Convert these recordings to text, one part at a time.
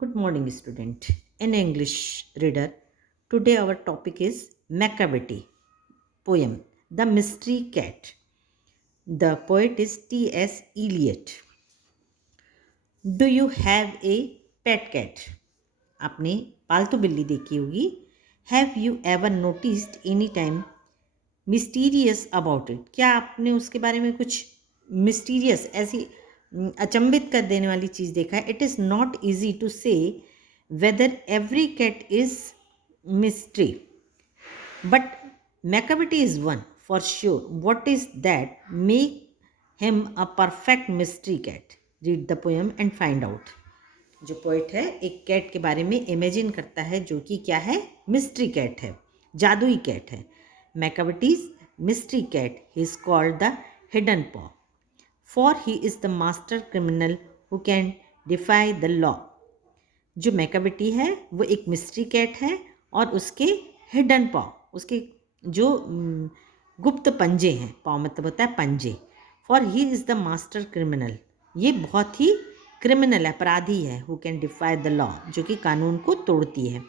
Good morning, student. In English reader, today our topic is Macavity poem, The Mystery Cat. The poet is T.S. Eliot. Do you have a pet cat? आपने पालतू बिल्ली देखी होगी. Have you ever noticed any time mysterious about it? क्या आपने उसके बारे में कुछ मिस्टीरियस ऐसी अचंभित कर देने वाली चीज़ देखा है? It is not easy to say whether every cat is mystery but Macavity is one for sure. What is that make him a perfect mystery cat? Read the poem and find out. जो poet है एक cat के बारे में imagine करता है जो कि क्या है? मिस्ट्री कैट है, जादुई कैट है. Macavity's mystery cat he is called the hidden paw for he is the master criminal who can defy the law. जो मैकाविटी है वो एक मिस्ट्री कैट है और उसके हिडन पॉ, उसके जो गुप्त पंजे हैं, पॉ मतलब होता है पंजे. For he is the master criminal, ये बहुत ही क्रिमिनल अपराधी है. Who can defy the law, जो कि कानून को तोड़ती है.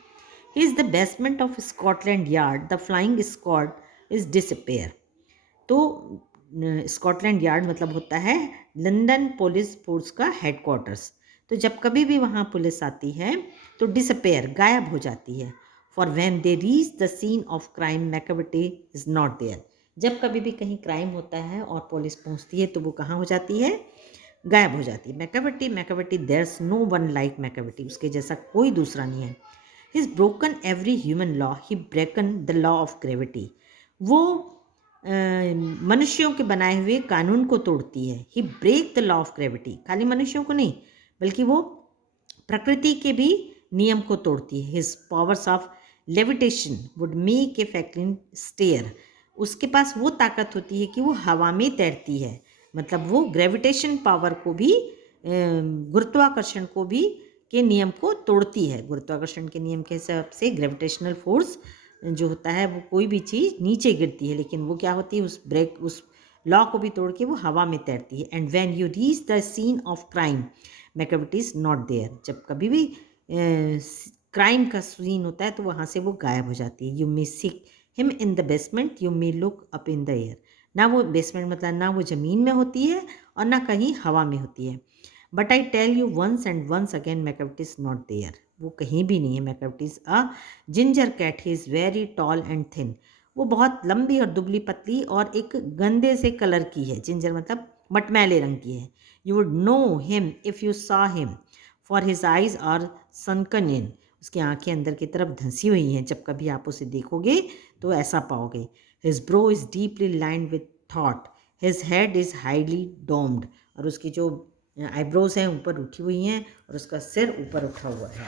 He is the basement of Scotland Yard, the flying squad is disappear. तो स्कॉटलैंड यार्ड मतलब होता है लंदन पुलिस फोर्स का हेडक्वार्टर्स. तो जब कभी भी वहाँ पुलिस आती है तो डिसअपेयर, गायब हो जाती है. For when they reach the scene of crime Macavity is not there. जब कभी भी कहीं क्राइम होता है और पुलिस पहुँचती है तो वो कहाँ हो जाती है? गायब हो जाती है. Macavity there's no one like Macavity, उसके जैसा कोई दूसरा नहीं है. He is broken every human law, he broken the law of gravity. वो मनुष्यों के बनाए हुए कानून को तोड़ती है. He break the law of gravity, खाली मनुष्यों को नहीं बल्कि वो प्रकृति के भी नियम को तोड़ती है. His powers of levitation would make a फैक्लिन स्टेयर. उसके पास वो ताकत होती है कि वो हवा में तैरती है. मतलब वो ग्रेविटेशन पावर को भी, गुरुत्वाकर्षण को भी के नियम को तोड़ती है. गुरुत्वाकर्षण के नियम के हिसाब से ग्रेविटेशनल फोर्स जो होता है वो कोई भी चीज़ नीचे गिरती है, लेकिन वो क्या होती है उस लॉ को भी तोड़ के वो हवा में तैरती है. And when you reach the scene of crime Macavity is not there. जब कभी भी क्राइम का सीन होता है तो वहाँ से वो गायब हो जाती है. You may seek him in the basement, you may look up in the air. ना वो बेसमेंट मतलब ना वो ज़मीन में होती है और ना कहीं हवा में होती है. But I tell you once and once again Macavity is not there. वो कहीं भी नहीं है. Macavity is a ginger cat, he is very tall and thin. वो बहुत लंबी और दुबली पतली और एक गंदे से कलर की है. जिंजर मतलब मटमैले रंग की है. You would know him if you saw him for his eyes are sunken in. उसकी आंखें अंदर की तरफ धंसी हुई हैं. जब कभी आप उसे देखोगे तो ऐसा पाओगे. His bro is deeply lined with thought, his head is highly doomed. और उसकी जो आईब्रोज हैं ऊपर उठी हुई हैं और उसका सिर ऊपर उठा हुआ है.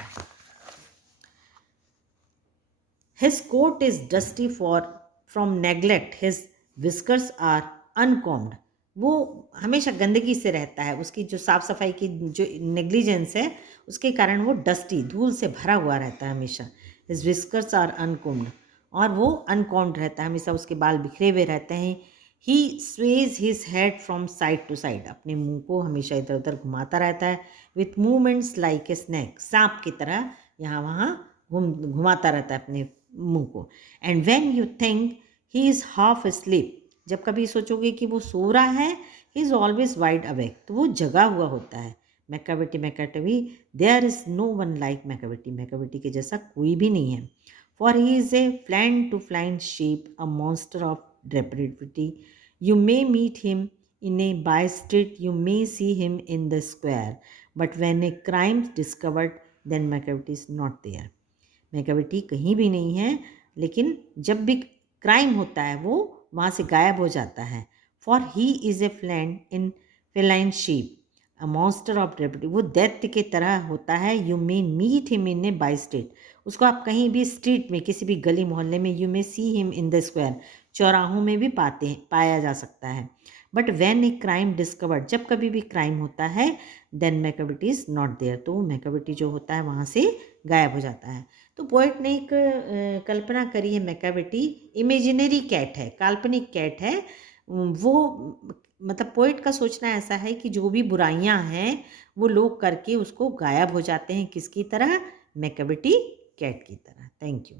His coat is dusty from neglect. His whiskers are uncombed. वो हमेशा गंदगी से रहता है. उसकी जो साफ सफाई की जो नेग्लिजेंस है उसके कारण वो डस्टी, धूल से भरा हुआ रहता है हमेशा. His whiskers are uncombed. और वो अनकॉम्ड रहता है, हमेशा उसके बाल बिखरे हुए रहते हैं. He sways his head from side to side. अपने मुंह को हमेशा इधर उधर घुमाता रहता है. With movements like a snake. सांप की तरह यहाँ वहाँ घुमाता रहता है अपने मुंह को. And when you think he is half sleep. जब कभी सोचोगे कि वो सो रहा है, he is always wide awake, तो वो जगा हुआ होता है. Macavity there is no one like Macavity के जैसा कोई भी नहीं है. फॉर ही इज़ ए फ्लैन to feline shape, a monster of depravity. You may meet him in a by street, you may see him in the square, but when a crime is discovered, then Macavity is not there. Macavity कहीं भी नहीं है, लेकिन जब भी crime होता है वो वहाँ से गायब हो जाता है. For he is a fiend in feline shape, a monster of depravity. वो दैत्य की तरह होता है. You may meet him in a by street. उसको आप कहीं भी स्ट्रीट में, किसी भी गली मोहल्ले में, you may see him in the square, चौराहों में भी पाया जा सकता है. But when a crime discovered, जब कभी भी क्राइम होता है, then Macavity is not there. तो मैकाविटी जो होता है वहाँ से गायब हो जाता है. तो पोएट ने एक कल्पना करी है. मैकाविटी इमेजिनरी कैट है, काल्पनिक कैट है. वो मतलब पोएट का सोचना ऐसा है कि जो भी बुराइयां हैं वो लोग करके उसको गायब हो जाते हैं, किसकी तरह? मैकाविटी कैट की तरह। Thank you.